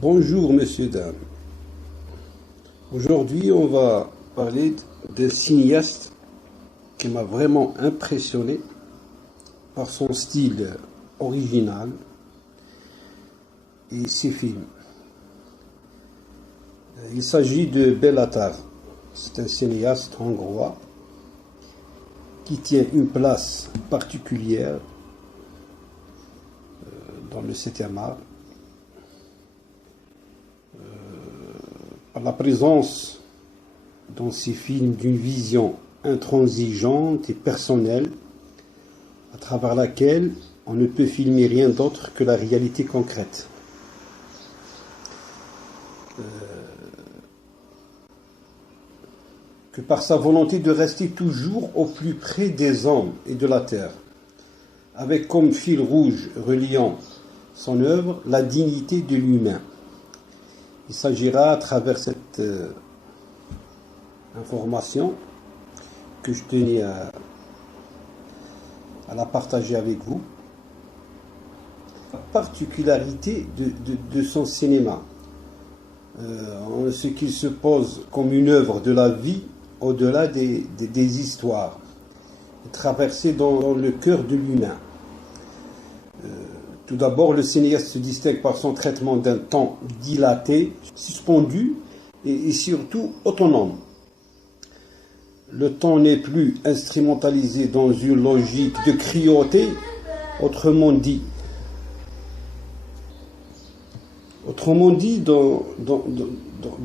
Bonjour messieurs, dames. Aujourd'hui, on va parler d'un cinéaste qui m'a vraiment impressionné par son style original et ses films. Il s'agit de Béla Tarr. C'est un cinéaste hongrois qui tient une place particulière dans le 7e art. Par la présence dans ses films d'une vision intransigeante et personnelle, à travers laquelle on ne peut filmer rien d'autre que la réalité concrète. Que par sa volonté de rester toujours au plus près des hommes et de la terre, avec comme fil rouge reliant son œuvre la dignité de l'humain. Il s'agira, à travers cette information que je tenais à la partager avec vous, la particularité de son cinéma, ce qu'il se pose comme une œuvre de la vie au-delà des histoires, traversée dans le cœur de l'humain. Tout d'abord, le cinéaste se distingue par son traitement d'un temps dilaté, suspendu et surtout autonome. Le temps n'est plus instrumentalisé dans une logique de cruauté, autrement dit, dans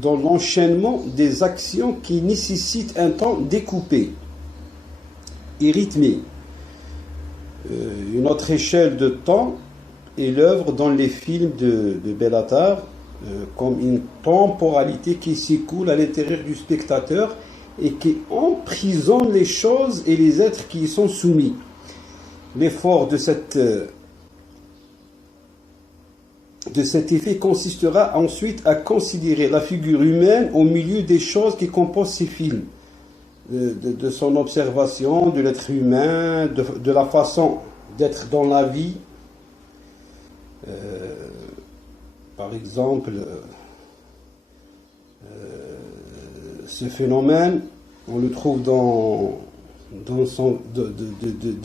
l'enchaînement des actions qui nécessitent un temps découpé et rythmé. Une autre échelle de temps est l'œuvre dans les films de Béla Tarr comme une temporalité qui s'écoule à l'intérieur du spectateur et qui emprisonne les choses et les êtres qui y sont soumis. L'effort de cet effet consistera ensuite à considérer la figure humaine au milieu des choses qui composent ces films, de son observation de l'être humain, de la façon d'être dans la vie. Par exemple, ce phénomène, on le trouve dans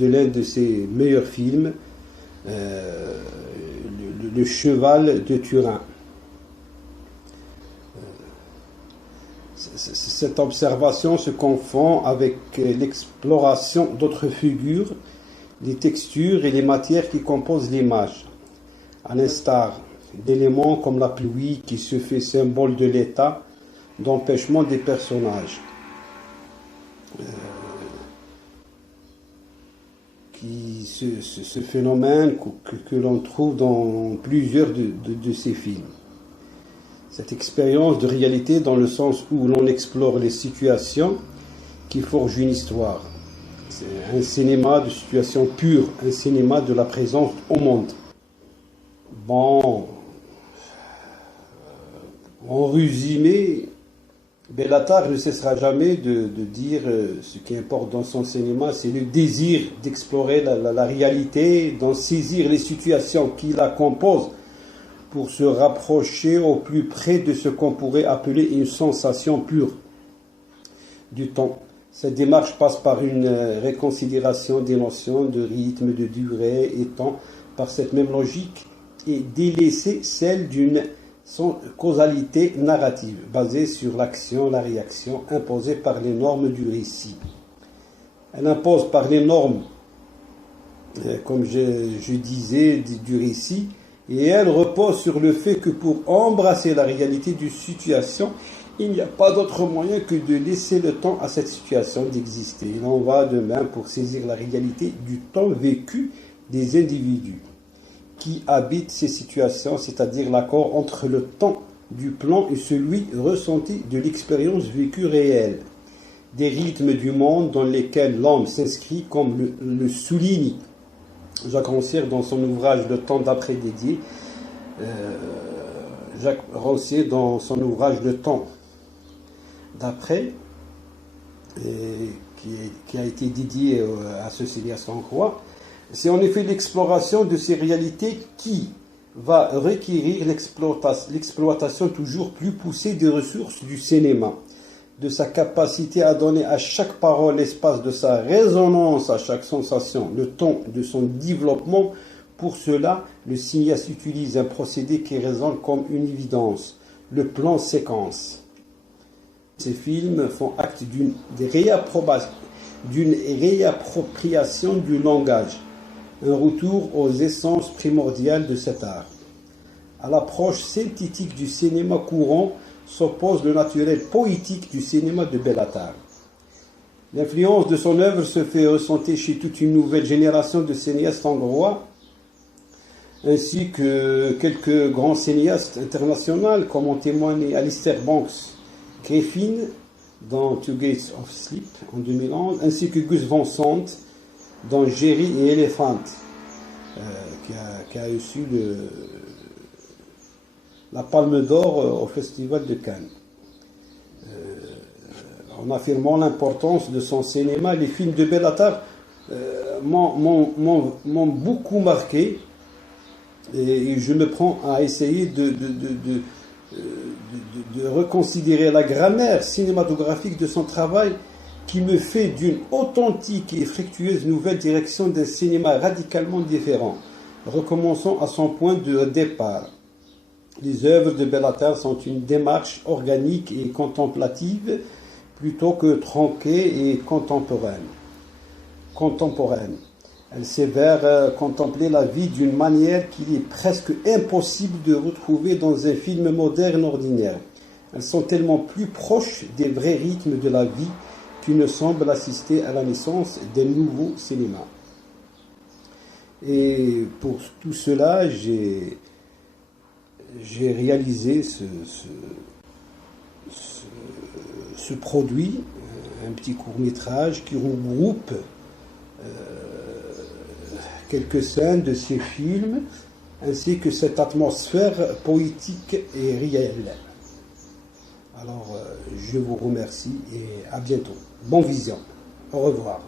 l'un de ses meilleurs films, le cheval de Turin. Cette observation se confond avec l'exploration d'autres figures, les textures et les matières qui composent l'image, à l'instar d'éléments comme la pluie qui se fait symbole de l'état d'empêchement des personnages. Ce phénomène que l'on trouve dans plusieurs de ces films. Cette expérience de réalité dans le sens où l'on explore les situations qui forgent une histoire. C'est un cinéma de situation pure, un cinéma de la présence au monde. Bon, en résumé, Béla Tarr ne cessera jamais de dire ce qui importe dans son cinéma, c'est le désir d'explorer la réalité, d'en saisir les situations qui la composent pour se rapprocher au plus près de ce qu'on pourrait appeler une sensation pure du temps. Cette démarche passe par une réconsidération des notions de rythme, de durée et temps, par cette même logique, et délaisser celle d'une causalité narrative, basée sur l'action, la réaction, imposée par les normes du récit. Elle impose par les normes, comme je disais, du récit, et elle repose sur le fait que pour embrasser la réalité d'une situation, il n'y a pas d'autre moyen que de laisser le temps à cette situation d'exister. Il en va de même pour saisir la réalité du temps vécu des individus qui habitent ces situations, c'est-à-dire l'accord entre le temps du plan et celui ressenti de l'expérience vécue réelle, des rythmes du monde dans lesquels l'homme s'inscrit, comme le souligne Jacques Rancière dans son ouvrage Le temps d'après dédié, Jacques Rancière dans son ouvrage Le temps d'après, qui a été dédié à ce cinéaste hongrois. C'est en effet l'exploration de ces réalités qui, va requérir l'exploitation toujours plus poussée des ressources du cinéma, de sa capacité à donner à chaque parole l'espace de sa résonance, à chaque sensation, le temps de son développement. Pour cela, le cinéaste utilise un procédé qui résonne comme une évidence, le plan séquence. Ces films font acte d'une réappropriation du langage, un retour aux essences primordiales de cet art. À l'approche synthétique du cinéma courant s'oppose le naturel poétique du cinéma de Bellatar. L'influence de son œuvre se fait ressentir chez toute une nouvelle génération de cinéastes hongrois, ainsi que quelques grands cinéastes internationaux, comme en témoigne Alistair Banks Griffin dans Two Gates of Sleep en 2011, ainsi que Gus Van Sant dans Jerry et Elephant, qui a reçu la Palme d'Or au Festival de Cannes. En affirmant l'importance de son cinéma, les films de Bellatar m'ont beaucoup marqué, et je me prends à essayer de reconsidérer la grammaire cinématographique de son travail, qui me fait d'une authentique et fructueuse nouvelle direction d'un cinéma radicalement différent, recommençant à son point de départ. Les œuvres de Bellatar sont une démarche organique et contemplative plutôt que tronquée et contemporaine. Elle s'avère contempler la vie d'une manière qu'il est presque impossible de retrouver dans un film moderne ordinaire. Elles sont tellement plus proches des vrais rythmes de la vie qu'il ne semble assister à la naissance d'un nouveau cinéma. Et pour tout cela, j'ai réalisé ce produit, un petit court-métrage qui regroupe quelques scènes de ces films, ainsi que cette atmosphère poétique et réelle. Alors, je vous remercie et à bientôt. Bon vision. Au revoir.